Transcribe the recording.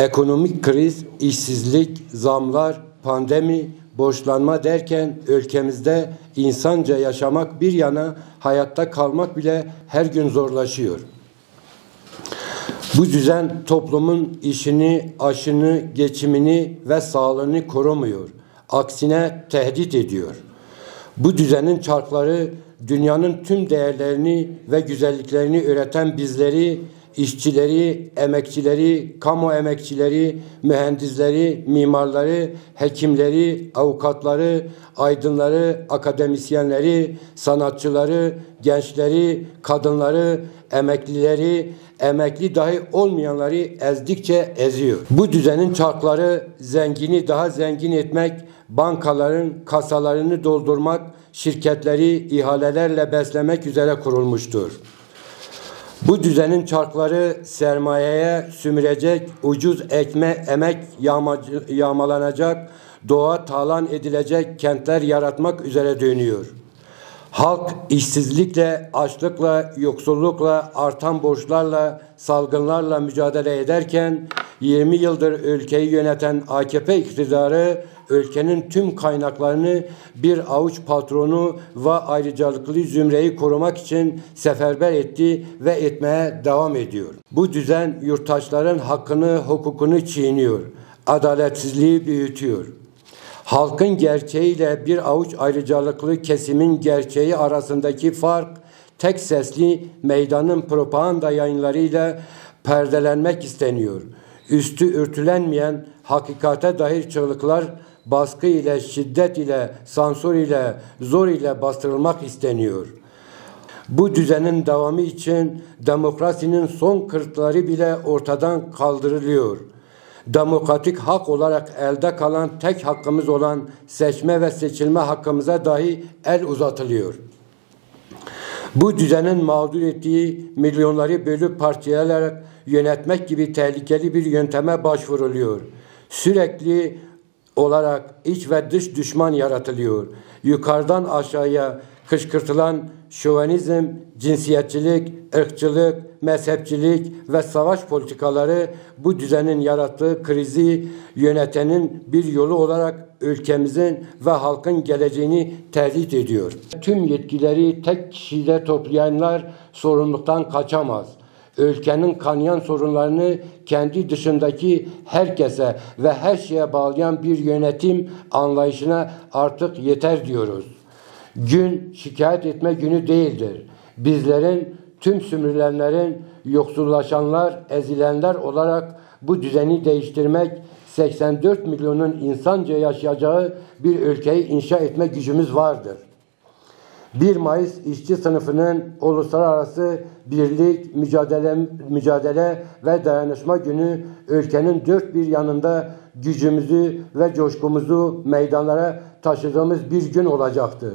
Ekonomik kriz, işsizlik, zamlar, pandemi, borçlanma derken ülkemizde insanca yaşamak bir yana hayatta kalmak bile her gün zorlaşıyor. Bu düzen toplumun işini, aşını, geçimini ve sağlığını korumuyor. Aksine tehdit ediyor. Bu düzenin çarkları dünyanın tüm değerlerini ve güzelliklerini üreten bizleri, işçileri, emekçileri, kamu emekçileri, mühendisleri, mimarları, hekimleri, avukatları, aydınları, akademisyenleri, sanatçıları, gençleri, kadınları, emeklileri, emekli dahi olmayanları ezdikçe eziyor. Bu düzenin çarkları zengini daha zengin etmek, bankaların kasalarını doldurmak, şirketleri ihalelerle beslemek üzere kurulmuştur. Bu düzenin çarkları sermayeye sümürecek, ucuz emek yağmalanacak, doğa talan edilecek kentler yaratmak üzere dönüyor. Halk işsizlikle, açlıkla, yoksullukla, artan borçlarla, salgınlarla mücadele ederken 20 yıldır ülkeyi yöneten AKP iktidarı ülkenin tüm kaynaklarını bir avuç patronu ve ayrıcalıklı zümreyi korumak için seferber etti ve etmeye devam ediyor. Bu düzen yurttaşların hakkını, hukukunu çiğniyor, adaletsizliği büyütüyor. Halkın gerçeğiyle bir avuç ayrıcalıklı kesimin gerçeği arasındaki fark tek sesli meydanın propaganda yayınlarıyla perdelenmek isteniyor. Üstü örtülenmeyen hakikate dair çığlıklar baskı ile, şiddet ile, sansür ile, zor ile bastırılmak isteniyor. Bu düzenin devamı için demokrasinin son kırıkları bile ortadan kaldırılıyor. Demokratik hak olarak elde kalan tek hakkımız olan seçme ve seçilme hakkımıza dahi el uzatılıyor. Bu düzenin mağdur ettiği milyonları bölüp parçalayarak yönetmek gibi tehlikeli bir yönteme başvuruluyor. Sürekli olarak iç ve dış düşman yaratılıyor. Yukarıdan aşağıya kışkırtılan şövenizm, cinsiyetçilik, ırkçılık, mezhepçilik ve savaş politikaları bu düzenin yarattığı krizi yönetenin bir yolu olarak ülkemizin ve halkın geleceğini tehdit ediyor. Tüm yetkileri tek kişide toplayanlar sorumluluktan kaçamaz. Ülkenin kanayan sorunlarını kendi dışındaki herkese ve her şeye bağlayan bir yönetim anlayışına artık yeter diyoruz. Gün şikayet etme günü değildir. Bizlerin, tüm sömürülenlerin, yoksullaşanlar, ezilenler olarak bu düzeni değiştirmek, 84 milyonun insanca yaşayacağı bir ülkeyi inşa etme gücümüz vardır. 1 Mayıs işçi sınıfının uluslararası birlik, mücadele ve dayanışma günü ülkenin dört bir yanında gücümüzü ve coşkumuzu meydanlara taşıdığımız bir gün olacaktır.